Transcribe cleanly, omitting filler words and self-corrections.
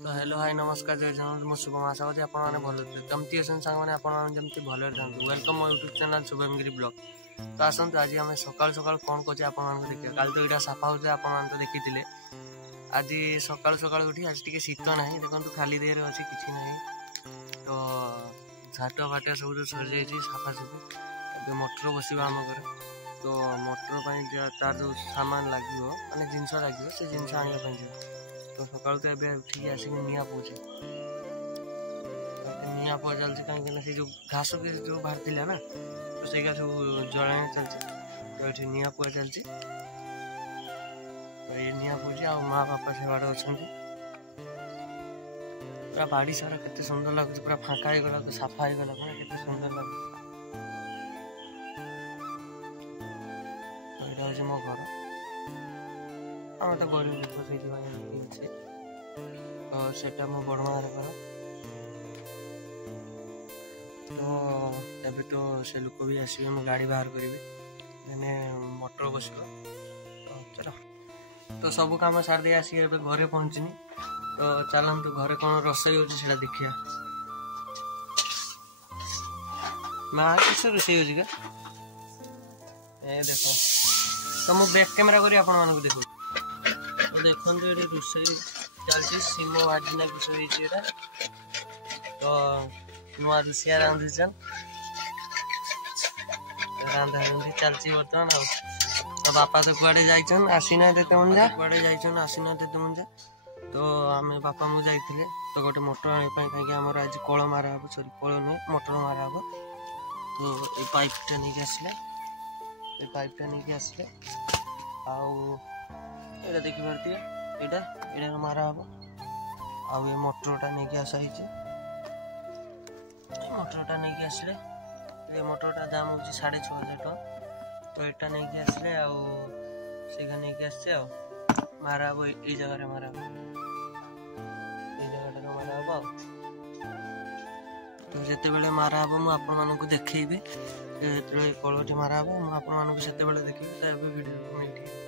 तो hello hi नमस्कार जय जगन्नाथ मो शुभम आशा करी आपने भल कमती अच्छे सांग मैंने आपमती भले था वेलकम मो यूट्यूब चैनल शुभमगिरी ब्लॉग। तो आसतु आज आम सकाल सकाल कौन कर देखिए कल तो यहाँ साफा हो आप तो देखी आज सकाल सकाल उठी आज टी शीत ना देखो खाली देह अच्छी किसी ना तो झाट फाट सब जो सर जाइए साफा सफी मोटर बस आम घर तो मोटर तार जो सामान लगे मानने जिनस लगे से जिनस आने तो सकाल तो ये उठिक आसिक निआ पोचे निआ पुआ चलती कहीं जो घास भी जो बाहर थी ना तो से सब जला चलती तो ये निआ पुआ चलती तो ये निआ पुजी आ माँ बापा से बाड़े अच्छा पूरा बाड़ी सारा के सुंदर लगुच पूरा फाँका हो गला साफा हो गला के सुंदर लगे तो यहाँ हूँ मो घर आम तो गरीब लोग से तो सेटा मो बड़ मार घर तो तबे तो से लोक भी आसवे मैं गाड़ी बाहर करी मोटर बस तो चलो तो सब कम सारी आसिक घरे पहुँचनी तो चलतु घरे कौन रोसई हो देखिया माँ किस रोसई हो देख तो मुझे बैक कैमेरा करी आपको देखो तो देखो ये रोसई चलती सीम भाजना किस तो नुआ रोसिया रांधुचन रांधा रांधि चलती बर्तमान तो बापा तो कुआडे जाइछन आसीना देते मंजा कुआडे जाइछन आसीना देते मंजा तो आम बापा मुझे जाइए तो गोटे मोटर आने कहीं आमर आज कल मारा हम सॉरी कल नुहे मोटर मारा हम तो ये पाइपटा नहीं आसले ये पाइपटा नहीं आसले आउ देखिए यहाँ मारा हम आउ ये मोटरटा नहीं आसाई मोटरटा नहीं आसले ये मोटरटा दाम हो 6500 टका तो यहाँ नहीं आसले आगा नहीं आसचे मारा हम ये जगह मारा मारा हम तो जिते बड़े मारा हम मुझे देखी जो कलटी मारा हम मुझे देखी भिडियो